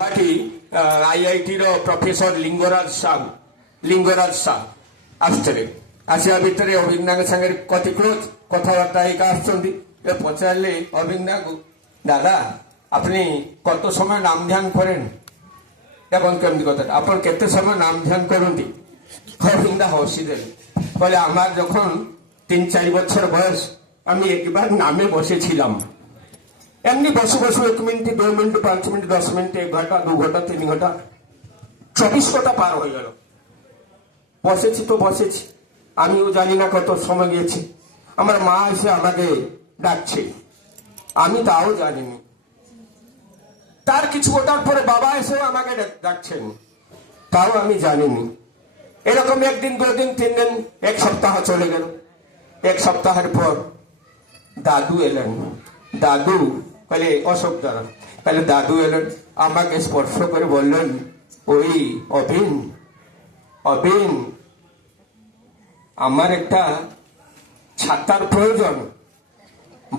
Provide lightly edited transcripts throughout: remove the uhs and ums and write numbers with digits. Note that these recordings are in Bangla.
आईआईटी प्रोफेसर लिंगराज साहू आसुले आसिया भितर अभिज्ञा सागे कति क्लोज कथबार्ता पचारे अभिज्ञा को दादा अपनी कत समय नाम ध्यान करें कमी कथा आप केते समय नाम ध्यान करती अभिज्ञा हसीदे बोले आमार जखन 3-4 बछर बयस आमी एक बार नामे बसे एमनी बसु बसु 1 मिनट 2 मिनट 5 मिनट 10 मिनट 1 घंटा 2 घंटा 3 घंटा 24 घंटा पार हो गल बसे तो बसे आमिও জানি না কত সময় গিয়েছে আমার মা এসে আমাকে ডাকছে আমি তাও জানিনি তার কিছু ঘটার পরে বাবা এসে আমাকে ডাকছেন তাও আমি জানিনি এরকম একদিন 2 দিন 3 দিন এক সপ্তাহ চলে গেল এক সপ্তাহের পর দাদু এলেন দাদু বলে অশোক দাদা বলে দাদু এলেন আমাকে স্পর্শ করে বললেন ওই অবিন আমার একটা ছাতার প্রয়োজন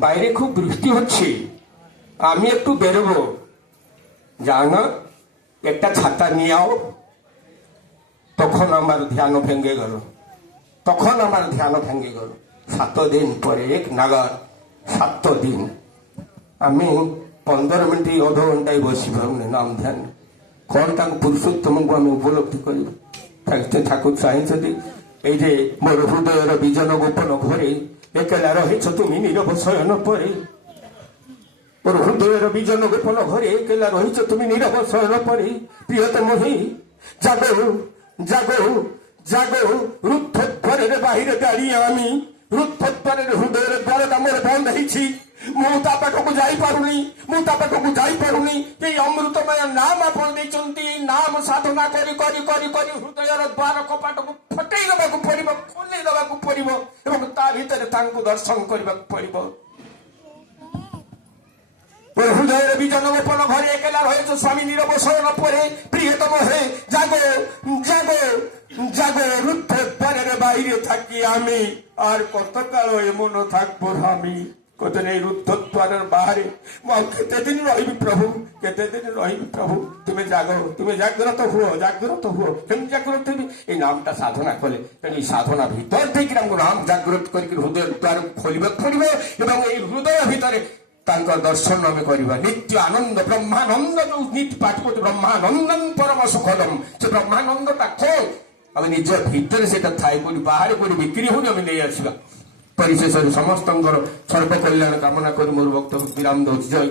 বাইরে খুব বৃষ্টি হচ্ছে আমি একটু বেরোবো যাও না একটা ছাতা নিয়ে আও তখন আমার ধ্যান ভেঙে গেল 7 দিন পরে এক নাগাদ 7 দিন আমি 15 মিনিট অধ ঘন্টায় বসি ভাবনি নাম ধ্যান কোন তাকে পুরুষোত্তমকে আমি উপলব্ধি করি ঠাকুর চাহিঁଛନ୍ତି এই যে মোর হৃদয়ের বিজন গোপন ঘরে একলা রহিছ তুমি নীরব শয়ন পরে মোর হৃদয়ের বিজন গোপন ঘরে একলা রহিছ তুমি নীরব শয়ন পরে প্রিয়তম হি জাগো জাগো জাগো রুদ্ধদ্বারের বাহিরে দাঁড়িয়ে আমি রুদ্ধদ্বারের হৃদয়ের দ্বারটা মোর বন্ধ হয়েছি ମୁଁ ତା ପାଖକୁ ଯାଇପାରୁନି ଏଇ ଅମୃତମୟ ନାମ ଆପଣ ଦେଇଛନ୍ତି ନାମ ସାଧନା କରି କରି କରି କରି ହୃଦୟର ଦ୍ୱାର କପାଟକୁ ଫଟେଇ ଦେବାକୁ ପଡିବ ଖୋଲେଇ ଦେବାକୁ ପଡିବ ଏବଂ ତା ଭିତରେ ତାଙ୍କୁ ଦର୍ଶନ କରିବାକୁ ପଡିବ ହୃଦୟରେ ବିଜନ ଗୋପନ ଘରେ ଏକଲା ରହିଛ ସ୍ୱାମୀ ନୀରବ ଶୟନ ପରେ প্রিয়তম হে জাগো জাগো জাগো রুদ্ধ দ্বারের বাইরে থাকি আমি আর কতকাল এমন থাকবো আমি কতদিন এই রুদ্ধদ্বারের বাহারে কেতেদিন রহিবি প্রভু তুমি জাগো তুমি জাগ্রত হুও কেমন জাগ্রত হবি এই নামটা সাধনা কলে তেমন এই সাধনা ভিতর থেকে আমাকে নাম জাগ্রত করি হৃদয় দ্বার খোলিବାକୁ পড়িব এবং এই হৃদয় ভিতরে তাঙ্কর দর্শন আমি করিবা নিত্য আনন্দ ব্রহ্মানন্দ নীতি পাঠ করতে ব্রহ্মানন্দম পরম সুখদম সে ব্রহ্মানন্দটা কোন আমি নিজ ভিতরে সেটা থাই কোটি বাহারে কোটি বিক্রি হলে আমি নেই আসবা परिशेष समस्त सर्वकल्याण कामना कर मोर वक्तव्य विराम दौर जय।